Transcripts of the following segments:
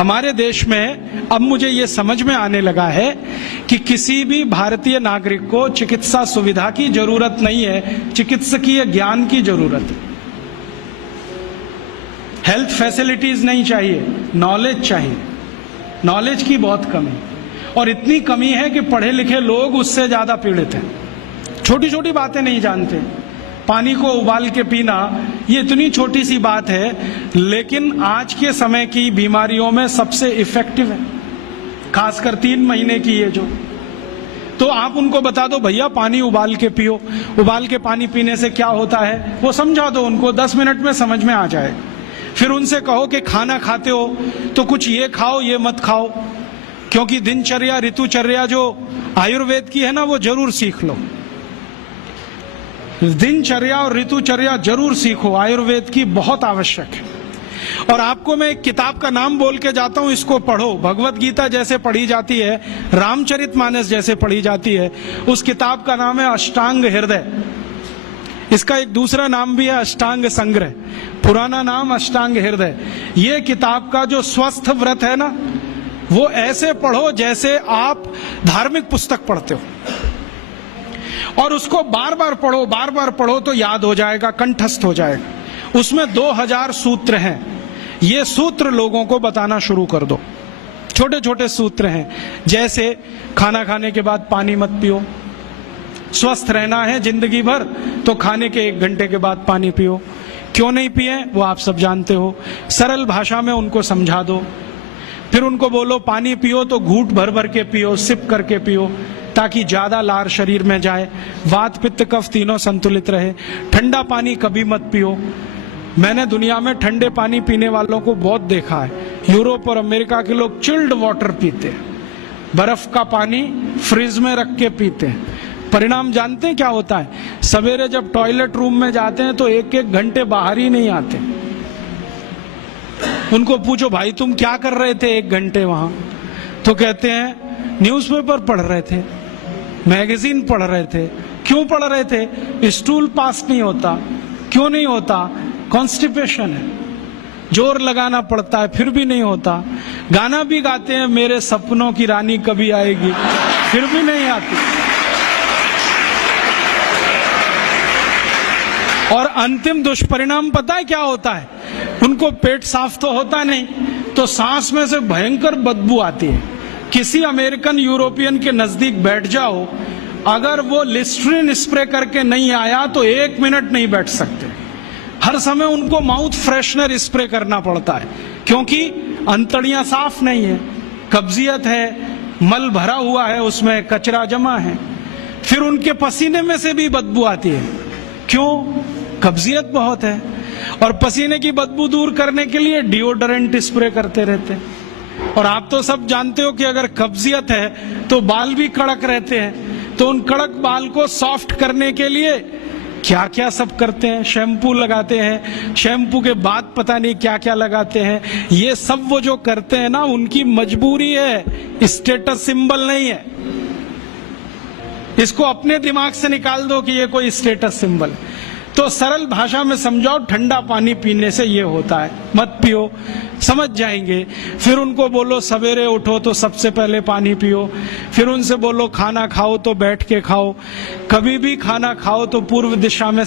हमारे देश में अब मुझे ये समझ में आने लगा है कि किसी भी भारतीय नागरिक को चिकित्सा सुविधा की जरूरत नहीं है, चिकित्सकीय ज्ञान की जरूरत है। हेल्थ फैसिलिटीज नहीं चाहिए, नॉलेज चाहिए। नॉलेज की बहुत कमी, और इतनी कमी है कि पढ़े लिखे लोग उससे ज्यादा पीड़ित हैं। छोटी छोटी बातें नहीं जानते। पानी को उबाल के पीना, ये इतनी छोटी सी बात है, लेकिन आज के समय की बीमारियों में सबसे इफेक्टिव है, खासकर 3 महीने की ये जो। तो आप उनको बता दो भैया पानी उबाल के पियो, उबाल के पानी पीने से क्या होता है वो समझा दो उनको, 10 मिनट में समझ में आ जाए। फिर उनसे कहो कि खाना खाते हो तो कुछ ये खाओ ये मत खाओ, क्योंकि दिनचर्या ऋतुचर्या जो आयुर्वेद की है ना, वो जरूर सीख लो। दिनचर्या और ऋतुचर्या जरूर सीखो, आयुर्वेद की बहुत आवश्यक है। और आपको मैं एक किताब का नाम बोल के जाता हूं, इसको पढ़ो। भगवत गीता जैसे पढ़ी जाती है, रामचरितमानस जैसे पढ़ी जाती है, उस किताब का नाम है अष्टांग हृदय। इसका एक दूसरा नाम भी है अष्टांग संग्रह, पुराना नाम अष्टांग हृदय। ये किताब का जो स्वस्थ व्रत है ना, वो ऐसे पढ़ो जैसे आप धार्मिक पुस्तक पढ़ते हो, और उसको बार बार पढ़ो तो याद हो जाएगा, कंठस्थ हो जाएगा। उसमें 2000 सूत्र हैं। ये सूत्र लोगों को बताना शुरू कर दो। छोटे छोटे सूत्र हैं, जैसे खाना खाने के बाद पानी मत पियो, स्वस्थ रहना है जिंदगी भर तो खाने के 1 घंटे के बाद पानी पियो। क्यों नहीं पिए वो आप सब जानते हो, सरल भाषा में उनको समझा दो। फिर उनको बोलो पानी पियो तो घूंट भर भर के पियो, सिप करके पियो, ताकि ज्यादा लार शरीर में जाए, वात पित्त कफ तीनों संतुलित रहे। ठंडा पानी कभी मत पियो। मैंने दुनिया में ठंडे पानी पीने वालों को बहुत देखा है। यूरोप और अमेरिका के लोग चिल्ड वाटर पीते हैं, बर्फ का पानी फ्रिज में रख के पीते हैं। परिणाम जानते हैं क्या होता है? सवेरे जब टॉयलेट रूम में जाते हैं तो 1-1 घंटे बाहर ही नहीं आते। उनको पूछो भाई तुम क्या कर रहे थे 1 घंटे वहां? तो कहते हैं न्यूज़पेपर पढ़ रहे थे, मैगजीन पढ़ रहे थे। क्यों पढ़ रहे थे? स्टूल पास नहीं होता। क्यों नहीं होता? कॉन्स्टिपेशन है, जोर लगाना पड़ता है फिर भी नहीं होता। गाना भी गाते हैं मेरे सपनों की रानी कभी आएगी, फिर भी नहीं आती। और अंतिम दुष्परिणाम पता है क्या होता है? उनको पेट साफ तो होता नहीं, तो सांस में से भयंकर बदबू आती है। किसी अमेरिकन यूरोपियन के नजदीक बैठ जाओ, अगर वो लिस्ट्रीन स्प्रे करके नहीं आया तो 1 मिनट नहीं बैठ सकते। हर समय उनको माउथ फ्रेशनर स्प्रे करना पड़ता है, क्योंकि अंतड़ियां साफ नहीं है, कब्जियत है, मल भरा हुआ है, उसमें कचरा जमा है। फिर उनके पसीने में से भी बदबू आती है। क्यों? कब्जियत बहुत है। और पसीने की बदबू दूर करने के लिए डिओडोरेंट स्प्रे करते रहते हैं। और आप तो सब जानते हो कि अगर कब्जियत है तो बाल भी कड़क रहते हैं, तो उन कड़क बाल को सॉफ्ट करने के लिए क्या क्या सब करते हैं। शैम्पू लगाते हैं, शैम्पू के बाद पता नहीं क्या क्या लगाते हैं। ये सब वो जो करते हैं ना, उनकी मजबूरी है, स्टेटस सिंबल नहीं है। इसको अपने दिमाग से निकाल दो कि ये कोई स्टेटस सिंबल। तो सरल भाषा में समझाओ, ठंडा पानी पीने से ये होता है, मत पियो, समझ जाएंगे। फिर उनको बोलो सवेरे उठो तो सबसे पहले पानी पियो। फिर उनसे बोलो खाना खाओ तो बैठ के खाओ, कभी भी खाना खाओ तो पूर्व दिशा में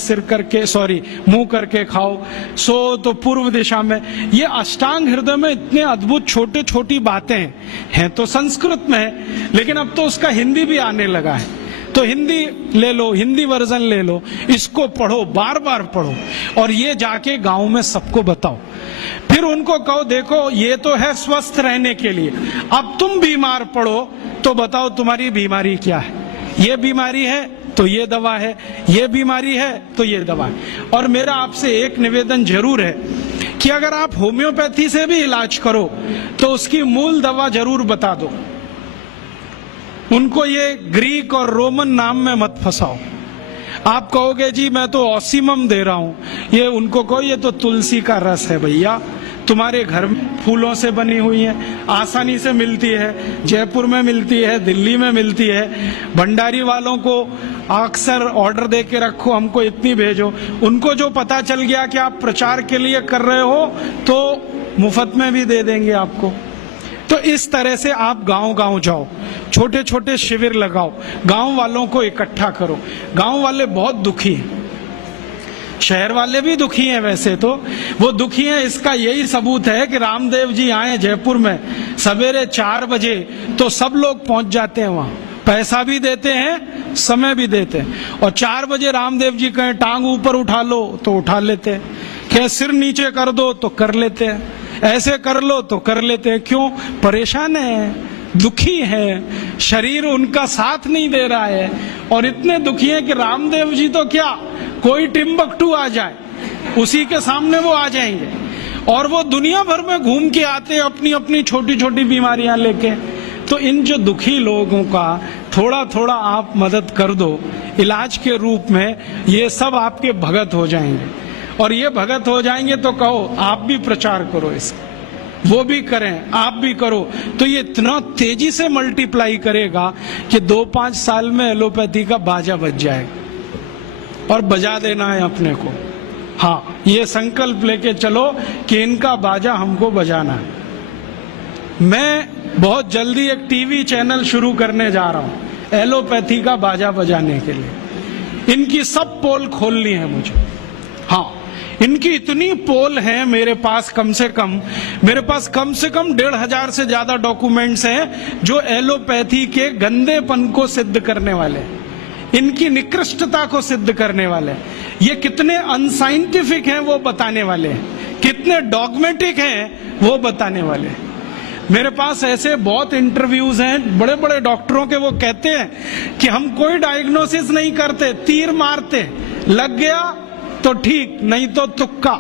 मुंह करके खाओ, सो तो पूर्व दिशा में। ये अष्टांग हृदय में इतने अद्भुत छोटे छोटी बातें हैं तो संस्कृत में है, लेकिन अब तो उसका हिंदी भी आने लगा है। तो हिंदी ले लो, हिंदी वर्जन ले लो, इसको पढ़ो, बार बार पढ़ो, और ये जाके गांव में सबको बताओ। फिर उनको कहो देखो ये तो है स्वस्थ रहने के लिए, अब तुम बीमार पड़ो तो बताओ तुम्हारी बीमारी क्या है। ये बीमारी है तो ये दवा है, ये बीमारी है तो ये दवा है। और मेरा आपसे एक निवेदन जरूर है कि अगर आप होम्योपैथी से भी इलाज करो तो उसकी मूल दवा जरूर बता दो। उनको ये ग्रीक और रोमन नाम में मत फंसाओ। आप कहोगे जी मैं तो ऑसिमम दे रहा हूं, ये उनको कहो ये तो तुलसी का रस है भैया, तुम्हारे घर में फूलों से बनी हुई है, आसानी से मिलती है, जयपुर में मिलती है, दिल्ली में मिलती है। भंडारी वालों को अक्सर ऑर्डर दे के रखो, हमको इतनी भेजो। उनको जो पता चल गया कि आप प्रचार के लिए कर रहे हो तो मुफ्त में भी दे देंगे आपको। तो इस तरह से आप गांव गांव जाओ, छोटे छोटे शिविर लगाओ, गांव वालों को इकट्ठा करो। गांव वाले बहुत दुखी हैं, शहर वाले भी दुखी हैं, वैसे तो वो दुखी हैं। इसका यही सबूत है कि रामदेव जी आए जयपुर में सवेरे 4 बजे तो सब लोग पहुंच जाते हैं वहां, पैसा भी देते हैं, समय भी देते हैं। और 4 बजे रामदेव जी कहें टांग ऊपर उठा लो तो उठा लेते हैं, कहें सिर नीचे कर दो तो कर लेते हैं, ऐसे कर लो तो कर लेते हैं। क्यों? परेशान है, दुखी है, शरीर उनका साथ नहीं दे रहा है। और इतने दुखी हैं कि रामदेव जी तो क्या, कोई टिम्बकटू आ जाए उसी के सामने वो आ जाएंगे। और वो दुनिया भर में घूम के आते हैं अपनी अपनी छोटी छोटी बीमारियां लेके। तो इन जो दुखी लोगों का थोड़ा थोड़ा आप मदद कर दो इलाज के रूप में, ये सब आपके भगत हो जाएंगे। और ये भगत हो जाएंगे तो कहो आप भी प्रचार करो इसका, वो भी करें, आप भी करो, तो ये इतना तेजी से मल्टीप्लाई करेगा कि 2-5 साल में एलोपैथी का बाजा बज जाएगा। और बजा देना है अपने को। हाँ, ये संकल्प लेके चलो कि इनका बाजा हमको बजाना है। मैं बहुत जल्दी एक टीवी चैनल शुरू करने जा रहा हूं एलोपैथी का बाजा बजाने के लिए। इनकी सब पोल खोलनी है मुझे। हाँ, इनकी इतनी पोल है मेरे पास, कम से कम 1,500 से ज्यादा डॉक्यूमेंट्स हैं जो एलोपैथी के गंदेपन को सिद्ध करने वाले हैं, इनकी निकृष्टता को सिद्ध करने वाले हैं। ये कितने अनसाइंटिफिक हैं वो बताने वाले हैं, कितने डॉगमेटिक हैं वो बताने वाले हैं। मेरे पास ऐसे बहुत इंटरव्यूज हैं बड़े बड़े डॉक्टरों के, वो कहते हैं कि हम कोई डायग्नोसिस नहीं करते, तीर मारते, लग गया तो ठीक, नहीं तो तुक्का।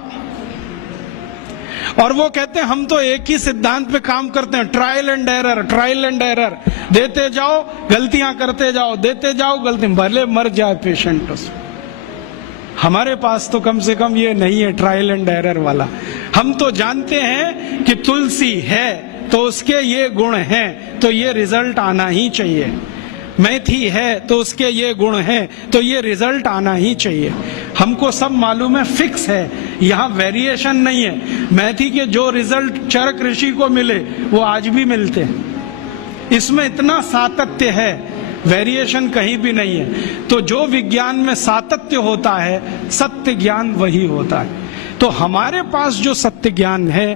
और वो कहते हैं हम तो एक ही सिद्धांत पे काम करते हैं, trial and error, trial and error, देते जाओ गलतियां करते जाओ, देते जाओ गलती, भले मर जाए पेशेंट उसमें। हमारे पास तो कम से कम ये नहीं है ट्रायल एंड एरर वाला। हम तो जानते हैं कि तुलसी है तो उसके ये गुण हैं तो ये रिजल्ट आना ही चाहिए, मेथी है तो उसके ये गुण हैं तो ये रिजल्ट आना ही चाहिए। हमको सब मालूम है, फिक्स है, यहाँ वेरिएशन नहीं है। मेथी के जो रिजल्ट चरक ऋषि को मिले वो आज भी मिलते हैं। इसमें इतना सातत्य है, वेरिएशन कहीं भी नहीं है। तो जो विज्ञान में सातत्य होता है, सत्य ज्ञान वही होता है। तो हमारे पास जो सत्य ज्ञान है